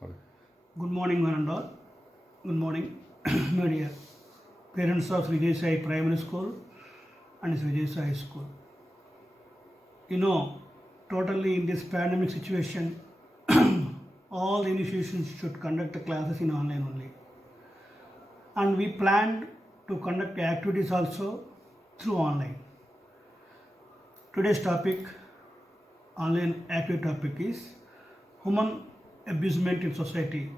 Good morning, one and all. Good morning, my dear parents of Sri Vijay Sai Primary School and Sri Vijay Sai School. You know, totally in this pandemic situation, all the institutions should conduct the classes in online only. And we planned to conduct activities also through online. Today's topic, online activity topic is human abusement in society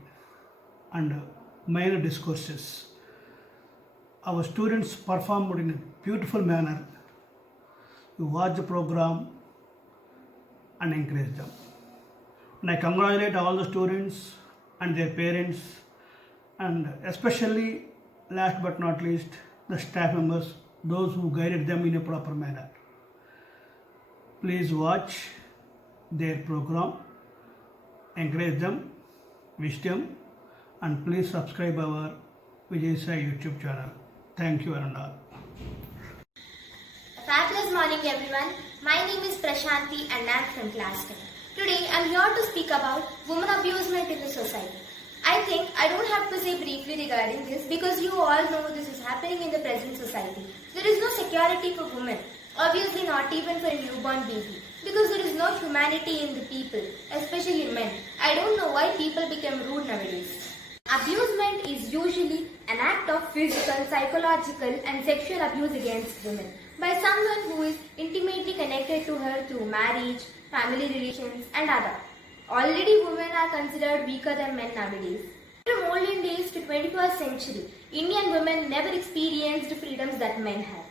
and minor discourses. Our students performed in a beautiful manner. You watch the program and encourage them. And I congratulate all the students and their parents, and especially, last but not least, the staff members, those who guided them in a proper manner. Please watch their program, encourage them, wish them, and please subscribe our Vijay Sai YouTube channel. Thank you and all. A fabulous morning everyone. My name is Prashanti and I am from class 10. Today I am here to speak about women abusement in the society. I think I don't have to say briefly regarding this because you all know this is happening in the present society. There is no security for women, obviously not even for a newborn baby, because there is no humanity in the people, especially men. I don't know why people become rude nowadays. Abusement is usually an act of physical, psychological and sexual abuse against women by someone who is intimately connected to her through marriage, family relations and other. Already women are considered weaker than men nowadays. From olden days to 21st century, Indian women never experienced freedoms that men have.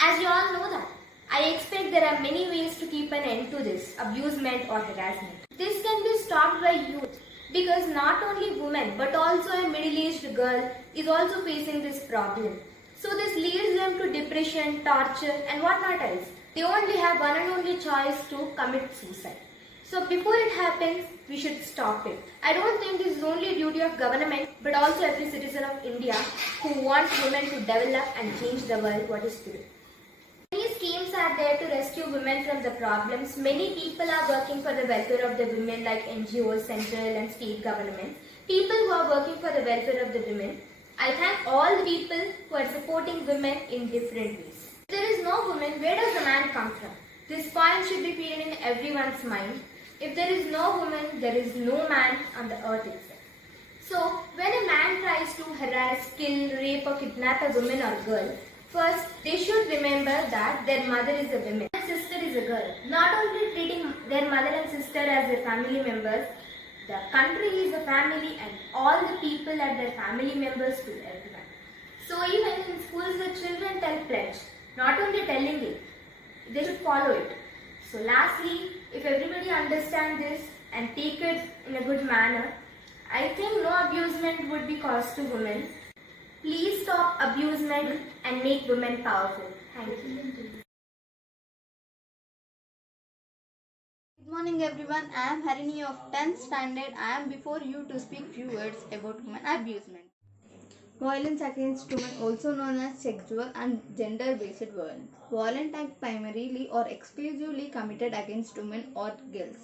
As you all know that, I expect there are many ways to keep an end to this abusement or harassment. This can be stopped by youth because not only women but also a middle-aged girl is also facing this problem. So this leads them to depression, torture and what not else. They only have one and only choice to commit suicide. So before it happens, we should stop it. I don't think this is only a duty of government but also every citizen of India who wants women to develop and change the world what is today. Many schemes are there to rescue women from the problems. Many people are working for the welfare of the women like NGOs, central and state governments. People who are working for the welfare of the women. I thank all the people who are supporting women in different ways. If there is no woman, where does the man come from? This point should be feeded in everyone's mind. If there is no woman, there is no man on the earth itself. So, when a man tries to harass, kill, rape or kidnap a woman or girl, first, they should remember that their mother is a woman and sister is a girl. Not only treating their mother and sister as their family members, the country is a family and all the people are their family members to everyone. So even in schools the children tell pledge, not only telling it, they should follow it. So lastly, if everybody understands this and take it in a good manner, I think no abusement would be caused to women. Please stop abusement and make women powerful. Thank you. Good morning everyone, I am Harini of 10th standard. I am before you to speak few words about women abusement. Violence against women, also known as sexual and gender-based violence. Violent act primarily or exclusively committed against women or girls.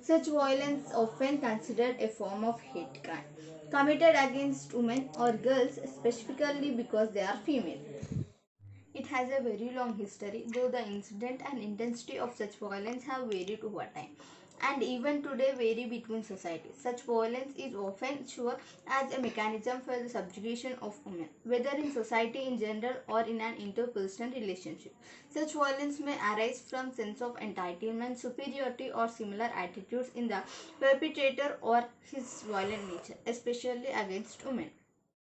Such violence often considered a form of hate crime, committed against women or girls specifically because they are female. It has a very long history, though the incident and intensity of such violence have varied over time and even today vary between societies. Such violence is often sure as a mechanism for the subjugation of women, whether in society in general or in an interpersonal relationship. Such violence may arise from sense of entitlement, superiority or similar attitudes in the perpetrator or his violent nature, especially against women.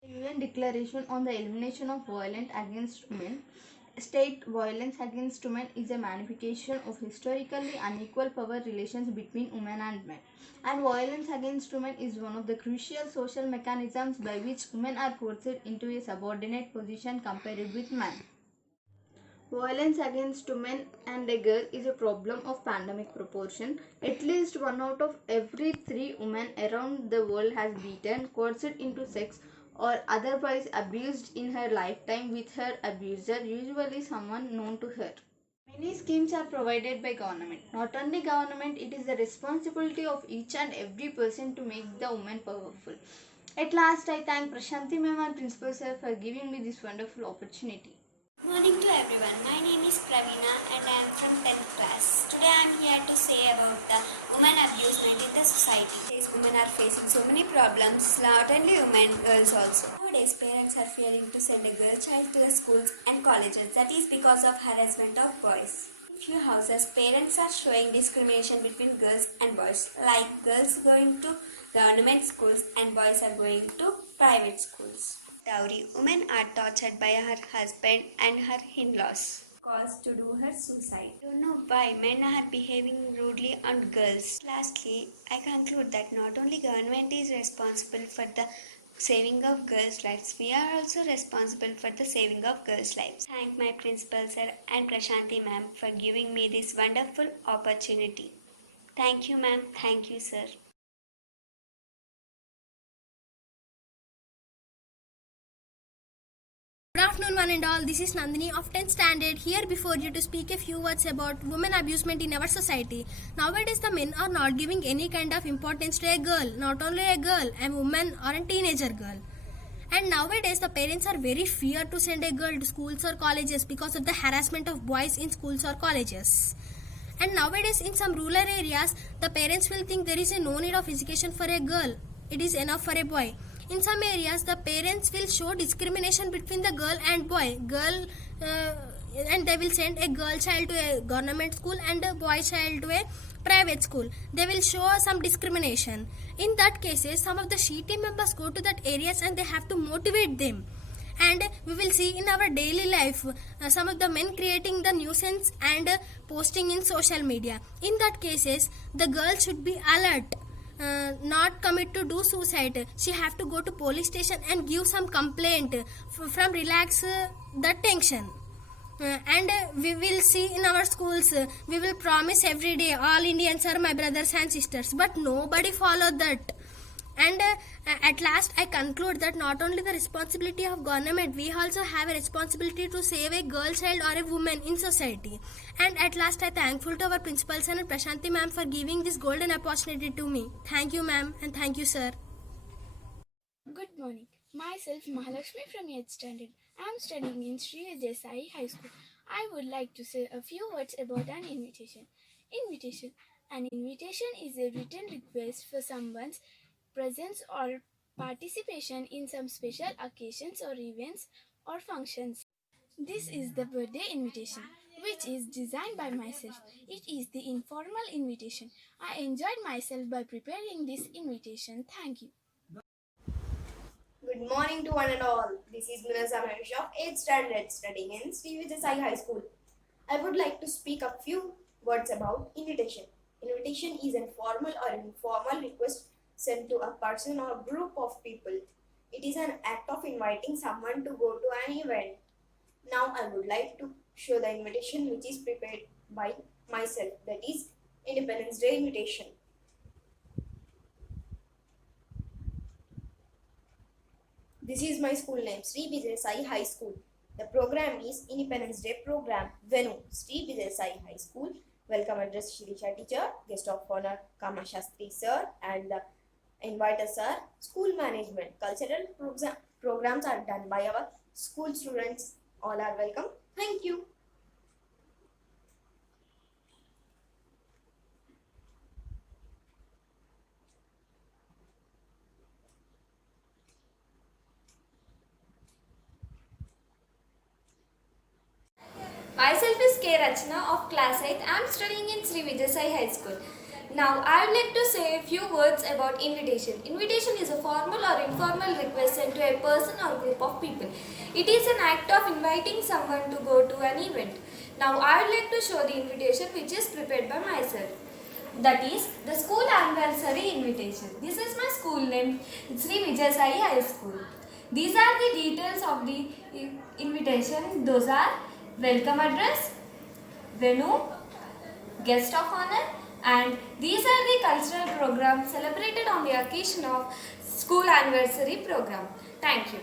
The UN Declaration on the Elimination of Violence Against Women state violence against women is a manifestation of historically unequal power relations between women and men, and violence against women is one of the crucial social mechanisms by which women are forced into a subordinate position compared with men. Violence against women and a girl is a problem of pandemic proportion. At least 1 out of every 3 women around the world has beaten, coerced into sex, or otherwise abused in her lifetime with her abuser, usually someone known to her. Many schemes are provided by government. Not only government, it is the responsibility of each and every person to make the woman powerful. At last, I thank Prashanti ma'am and Principal sir for giving me this wonderful opportunity. Good morning to everyone. My name is Pravina and I am from 10th class. Today I am here to say about the women abusement in the society. These women are facing so many problems, not only women, girls also. Nowadays parents are fearing to send a girl child to the schools and colleges. That is because of harassment of boys. In few houses, parents are showing discrimination between girls and boys, like girls going to government schools and boys are going to private schools. Dowry. Women are tortured by her husband and her in-laws. Cause to do her suicide. I don't know why men are behaving rudely on girls. Lastly, I conclude that not only government is responsible for the saving of girls' lives, we are also responsible for the saving of girls' lives. Thank my principal sir and Prashanti ma'am for giving me this wonderful opportunity. Thank you ma'am. Thank you sir. Good afternoon, one and all. This is Nandini of 10th standard here before you to speak a few words about women abusement in our society. Nowadays, the men are not giving any kind of importance to a girl, not only a girl, a woman or a teenager girl. And nowadays, the parents are very fear to send a girl to schools or colleges because of the harassment of boys in schools or colleges. And nowadays, in some rural areas, the parents will think there is no need of education for a girl. It is enough for a boy. In some areas, the parents will show discrimination between the girl and boy. And they will send a girl child to a government school and a boy child to a private school. They will show some discrimination. In that cases, some of the SHE team members go to that areas and they have to motivate them. And we will see in our daily life some of the men creating the nuisance and posting in social media. In that cases, the girl should be alert. Not commit to do suicide. She have to go to police station and give some complaint from relax the tension. And we will see in our schools, we will promise every day all Indians are my brothers and sisters, but nobody follow that. And at last I conclude that not only the responsibility of government, we also have a responsibility to save a girl child or a woman in society. And at last I thankful to our principal sir and Prashanti ma'am for giving this golden opportunity to me. Thank you ma'am and thank you sir. Good morning. Myself Mahalakshmi from 8th standard. I am studying in Sri Vijay Sai High School. I would like to say a few words about an invitation. Invitation. An invitation is a written request for someone's presence or participation in some special occasions or events or functions. This is the birthday invitation, which is designed by myself. It is the informal invitation. I enjoyed myself by preparing this invitation. Thank you. Good morning to one and all. This is Minaza Mahesh of 8th standard studying in Sri Vijay Sai High School. I would like to speak a few words about invitation. Invitation is a formal or informal request sent to a person or group of people. It is an act of inviting someone to go to an event. Now I would like to show the invitation which is prepared by myself, that is Independence Day invitation. This is my school name, Sri Vijay Sai High School. The program is Independence Day program. Venue, Sri Vijay Sai High School. Welcome address Shirisha teacher, guest of honor Kama Shastri sir and the inviter sir. School management, cultural programs are done by our school students. All are welcome. Thank you. Myself is K. Rachna of class 8. I am studying in Sri Vijay Sai High School. Now I would like to say a few words about invitation. Invitation is a formal or informal request sent to a person or group of people. It is an act of inviting someone to go to an event. Now I would like to show the invitation which is prepared by myself. That is the school anniversary invitation. This is my school name, Sri Vijay Sai High School. These are the details of the invitation. Those are welcome address, venue, guest of honor, and these are the cultural programs celebrated on the occasion of school anniversary program. Thank you.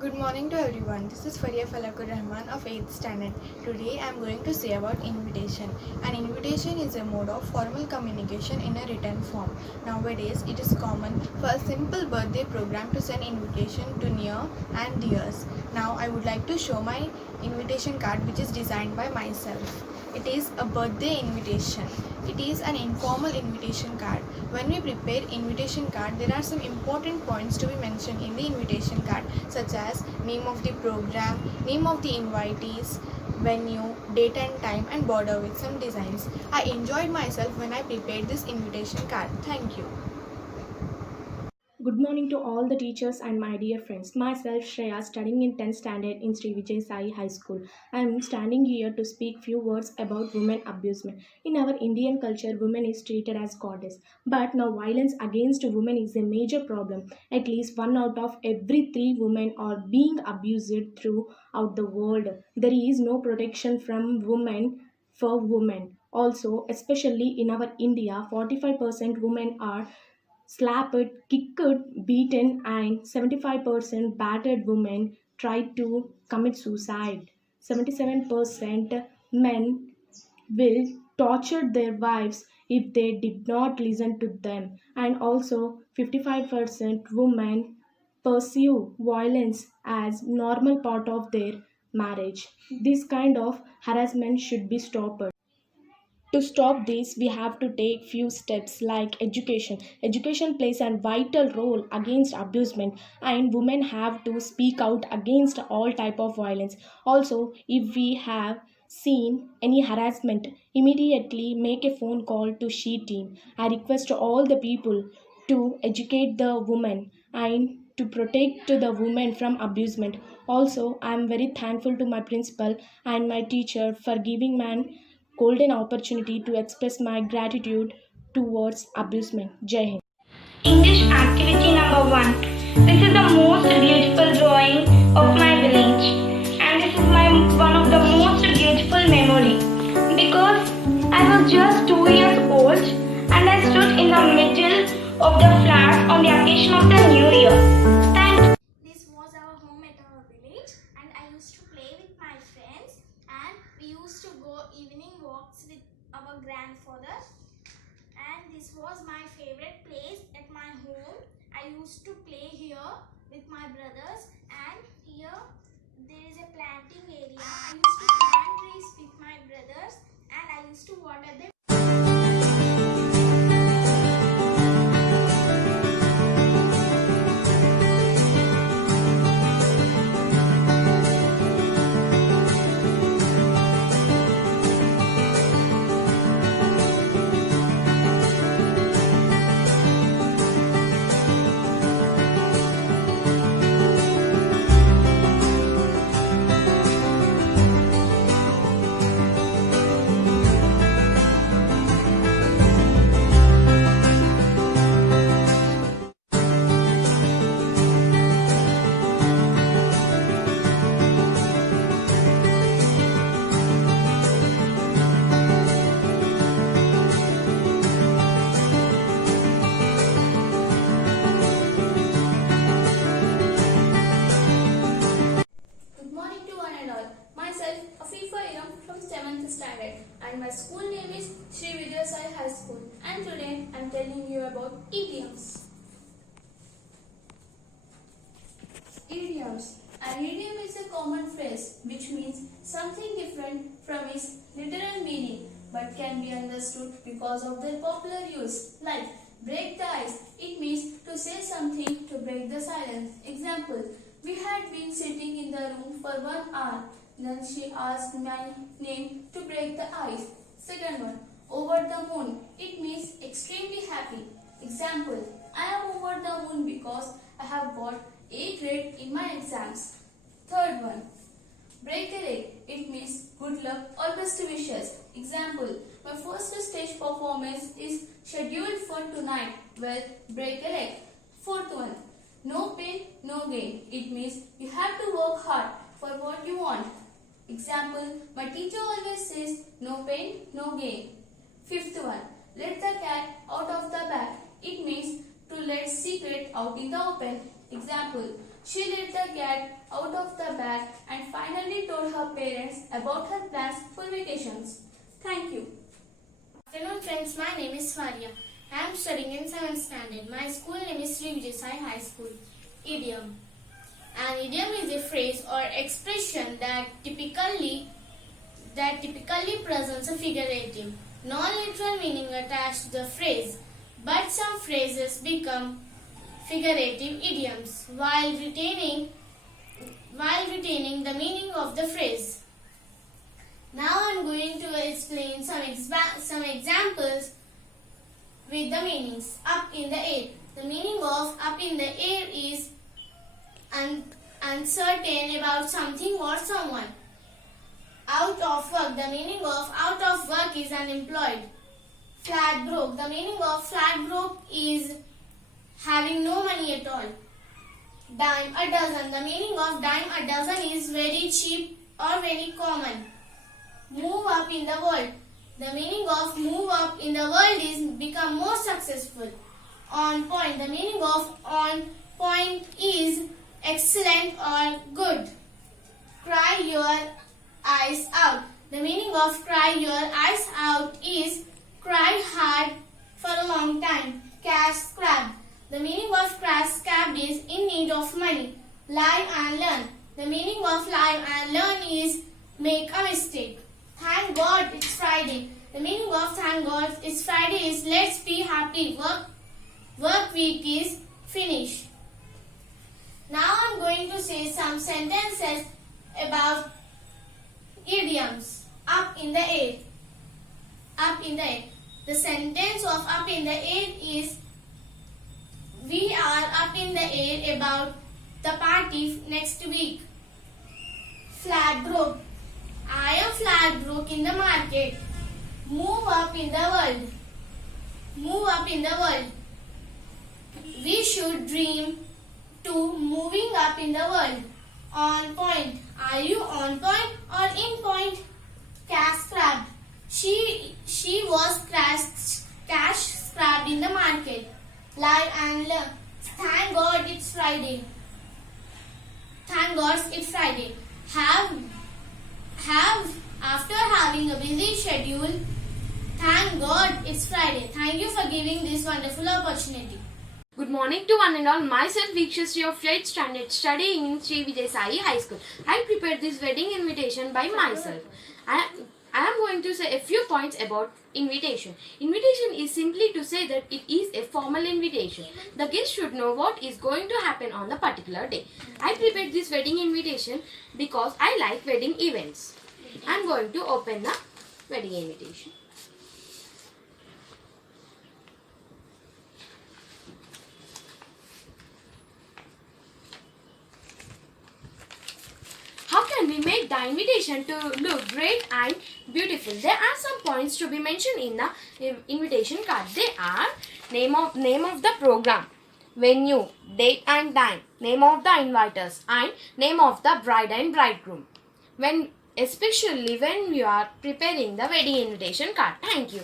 Good morning to everyone. This is Faria Falakur Rahman of 8th standard. Today I am going to say about invitation. An invitation is a mode of formal communication in a written form. Nowadays it is common for a simple birthday program to send invitation to near and dears. Now I would like to show my invitation card which is designed by myself. It is a birthday invitation. It is an informal invitation card. When we prepare invitation card, there are some important points to be mentioned in the invitation card, such as name of the program, name of the invitees, venue, date and time, and border with some designs. I enjoyed myself when I prepared this invitation card. Thank you. Good morning to all the teachers and my dear friends. Myself Shreya, studying in 10th standard in Sri Vijay Sai High School. I am standing here to speak few words about women abusement. In our Indian culture, women is treated as goddess. But now violence against women is a major problem. At least 1 out of every 3 women are being abused throughout the world. There is no protection from women for women. Also, especially in our India, 45% women are slapped, kicked, beaten, and 75% battered women tried to commit suicide. 77% men will torture their wives if they did not listen to them, and also 55% women pursue violence as normal part of their marriage. This kind of harassment should be stopped. To stop this, we have to take few steps like education. Education plays a vital role against abusement, and women have to speak out against all type of violence. Also, if we have seen any harassment, immediately make a phone call to she team. I request all the people to educate the women and to protect the women from abusement. Also, I am very thankful to my principal and my teacher for giving me golden opportunity to express my gratitude towards abusement. Jai Hind. English activity number 1. This is the most beautiful drawing of my village, and this is one of the most beautiful memory because I was just 2 years old and I stood in the middle of the flowers on the occasion of the New Year. Thank you. This was our home at our village, and I used to play with my friends, and we used to go evening walks with our grandfather. And this was my favorite place at my home. I used to play here with my brothers, and here there is a planting area. I used to plant trees with my brothers, and I used to water them. Good morning to one and all. Myself, Afifa Iram from 7th standard, and my school name is Sri Vijay Sai High School. And today I am telling you about idioms. Idioms. An idiom is a common phrase which means something different from its literal meaning but can be understood because of their popular use. Like break the ice. It means to say something to break the silence. Example. We had been sitting in the room for 1 hour. Then she asked my name to break the ice. Second one, over the moon. It means extremely happy. Example, I am over the moon because I have got A grade in my exams. Third one, break a leg. It means good luck or best wishes. Example, my first stage performance is scheduled for tonight. Well, break a leg. Fourth one, no pain, no gain. It means you have to work hard for what you want. Example, my teacher always says no pain, no gain. Fifth one, let the cat out of the bag. It means to let sick secret out in the open. Example, she let the cat out of the bag and finally told her parents about her plans for vacations. Thank you. Good afternoon friends, my name is Swarya. I am studying in 7th standard. My school name is Sri Vijay Sai High School. Idiom. An idiom is a phrase or expression that typically presents a figurative, non-literal meaning attached to the phrase, but some phrases become figurative idioms while retaining the meaning of the phrase. Now I am going to explain some examples with the meanings. Up in the air. The meaning of up in the air is uncertain about something or someone. Out of work. The meaning of out of work is unemployed. Flat broke. The meaning of flat broke is having no money at all. Dime a dozen. The meaning of dime a dozen is very cheap or very common. Move up in the world. The meaning of move up in the world is become more successful. On point. The meaning of on point is excellent or good. Cry your eyes out. The meaning of cry your eyes out is cry hard for a long time. Cash scrapped. The meaning of cash scrapped is in need of money. Live and learn. The meaning of live and learn is make a mistake. Thank God it's Friday. The meaning of thank God it's Friday is let's be happy. Work week is finished. Now I'm going to say some sentences about idioms. Up in the air. Up in the air. The sentence of up in the air is we are up in the air about the party next week. Flat broke. I am flat broke in the market. Move up in the world. Move up in the world. We should dream to moving up in the world. On point. Are you on point or in point? Cash scrapped. She was cash scrapped in the market. Live and learn. Thank God it's Friday. Thank God it's Friday. After having a busy schedule, thank God it's Friday. Thank you for giving this wonderful opportunity. Good morning to one and all. Myself Vikshasri of 8th standard studying in Sri Vijay Sai High School. I prepared this wedding invitation by myself. I am going to say a few points about invitation. Invitation is simply to say that it is a formal invitation. The guest should know what is going to happen on the particular day. I prepared this wedding invitation because I like wedding events. I am going to open the wedding invitation. How can we make the invitation to look great and beautiful? There are some points to be mentioned in the invitation card. They are name of the program, venue, date and time, name of the inviters, and name of the bride and bridegroom. Especially when you are preparing the wedding invitation card. Thank you.